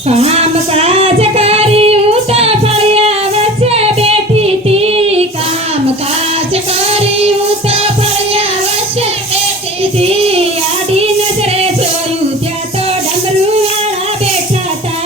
काम काज करी हूँ तो फड़िया वच्चे बैठी थी। काम काज करी हूँ तो फड़िया वच्चे बैठी थी। आडी नजरे जोयूं त्या तो डमरू वाला बैठा था।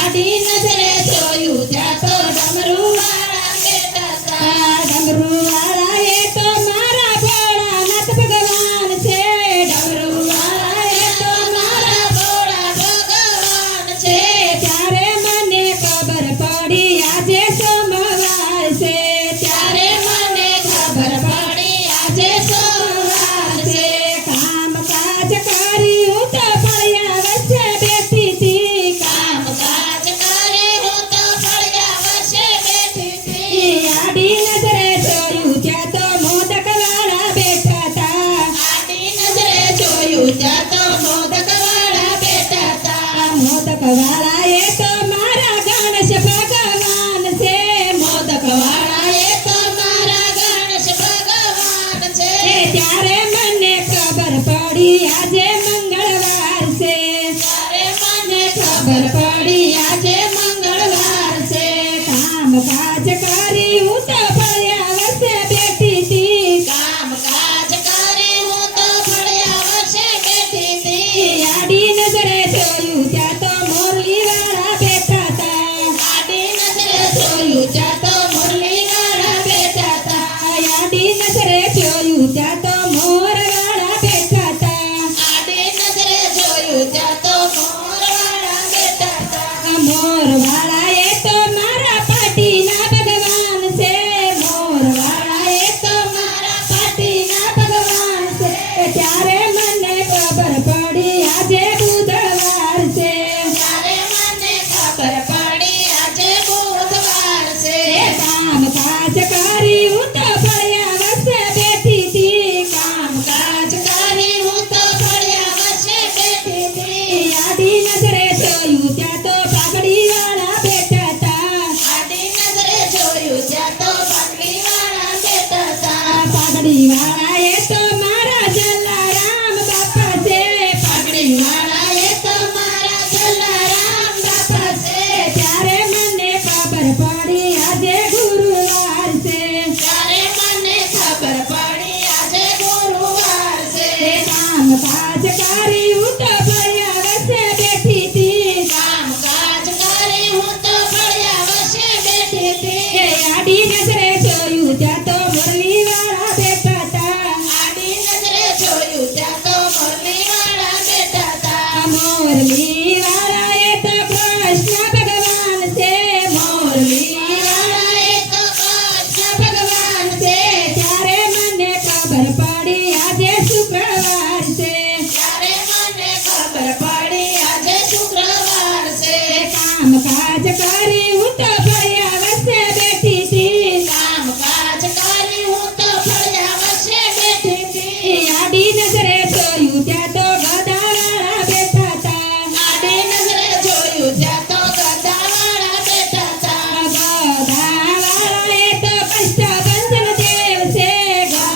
आडी नजरे जोयूं त्या तो डमरू वाला बैठा था। डमरू वाला ये तो मारा भोळानाथ भगवान छे। डमरू वाला ये तो मारा भोळा भगवान छे। ત્યારે મને ખબર પડી આજે સોમવાર છે। ત્યારે મને ખબર પડી આજે સોમવાર છે। કામ કાજ કરી હું તો ફળિયા વચ્ચે બેઠી હતી। કામ કાજ કરી હું તો ફળિયા વચ્ચે બેઠી હતી। આડી નજરે જોયું ત્યાં તો મોદક વાળા બેઠા હતા। આડી નજરે જોયું ત્યાં તો મોદક વાળા બેઠા હતા। મોદક વાળા એ તો મારા ગણેશ ભગવાન છે। મોદક વાળા એ તો મારા ગણેશ ભગવાન છે। ત્યારે મને ખબર પડી આજે મંગળવાર છે। ત્યારે મને ખબર પડી આજે મંગળવાર છે। કામ કાજ કરી હું તો ફળિયા વચ્ચે બેઠી હતી। કામ કાજ કરી હું તો ફળિયા વચ્ચે બેઠી હતી। આડી નજરે જોયું ત્યાં તો મોરલી વાળા બેઠા હતા। આડી નજરે જોયું ત્યાં તો મોરલી વાળા બેઠા હતા। આડી નજરે જોયું ત્યાં તો મોર વાળા બેઠા હતા। આડી નજરે જોયું ત્યાં તો મોર વાળા બેઠા હતા। મોર વાળા એ તો મારા પાટીના ભગવાન છે। મોર વાળા એ તો મારા પાટીના ભગવાન છે। ત્યારે મને ખબર પડી આજે બુધવાર છે। ત્યારે મને ખબર પડી આજે બુધવાર છે। કામ કાજ કરી હું તો ફળિયા વચ્ચે બેઠી હતી। કામ કાજ કરી હું તો ફળિયા વચ્ચે બેઠી હતી। આડી નજરે જોયું ત્યાં તો પાઘડી વાળા બેઠા હતા। આડી નજરે જોયું ત્યાં તો પાઘડી વાળા બેઠા હતા। પાઘડી વાળા એ તો મારા જલારામ બાપા છે। પાઘડી વાળા એ તો મારા જલારામ બાપા છે। ત્યારે મને ખબર પડી આજે ગુરુવાર છે। ત્યારે મને ખબર પડી આજે ગુરુવાર છે। કામ કાજ કરી હું તો ફળિયા વચ્ચે બેઠી હતી। કામ કાજ કરી હું તો ફળિયા વચ્ચે બેઠી હતી। આડી નજરે જોયું ત્યાં તો મોરલી વાળા બેઠા હતા। આડી નજરે જોયું ત્યાં તો મોરલી વાળા બેઠા હતા। મોરલી વાળા એ તો કૃષ્ણ ભગવાન છે। મોરલી વાળા એ તો કૃષ્ણ ભગવાન છે। ત્યારે મને ખબર પડી આજે શુક્રવાર છે। ત્યારે મને ખબર પડી આજે શુક્રવાર છે। કામ કાજ કરી હું તો ફળિયા વચ્ચે બેઠી હતી। કામ કાજ કરી હું તો ફળિયા વચ્ચે બેઠી હતી। આડી નજરે જોયું ત્યાં તો ગદા વાળા બેઠા હતા। આડી નજરે જોયું ત્યાં તો ગદા વાળા બેઠા હતા। ગદા વાળા એ તો કષ્ટભંજન દેવ છે। ગદા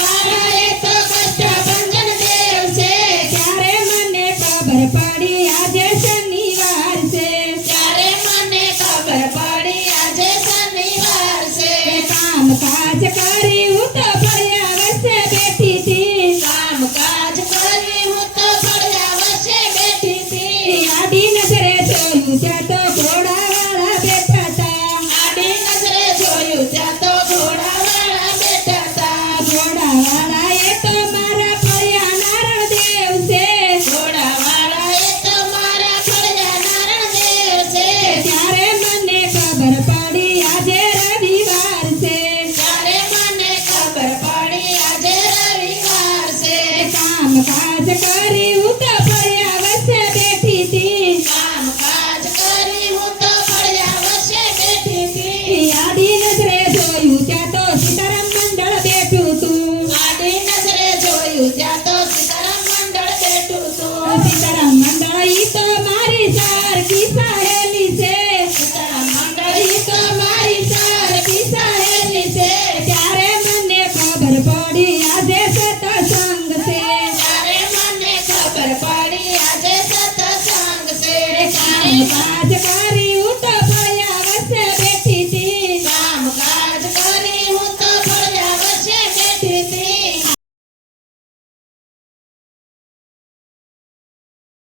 વાળા એ તો કષ્ટભંજન દેવ છે। ત્યારે મને ખબર પડી આજે શનિવાર છે। ત્યારે મને ખબર પડી આજે શનિવાર છે। કામ કાજ કરી હું તો ફળિયા વચ્ચે બેઠી હતી। કામ કાજ કરી હું તો ફળિયા વચ્ચે બેઠી હતી। આડી નજરે જોયું ત્યાં તો ઘોડા વાળા બેઠા હતા। આડી નજરે જોયું ત્યાં તો ઘોડા વાળા બેઠા હતા। ઘોડા વાળા એ તો મારા ફળિયા નારણ દેવ છે। ઘોડા વાળા એ તો મારા ફળિયા નારણ દેવ છે। ત્યારે મને ખબર પડી આજે રવિવાર છે। ત્યારે મને ખબર પડી આજે રવિવાર છે। કામ કાજ કરી હું તો ફળિયા વચ્ચે બેઠી હતી। કામ કાજ કરી હું કાજ કરી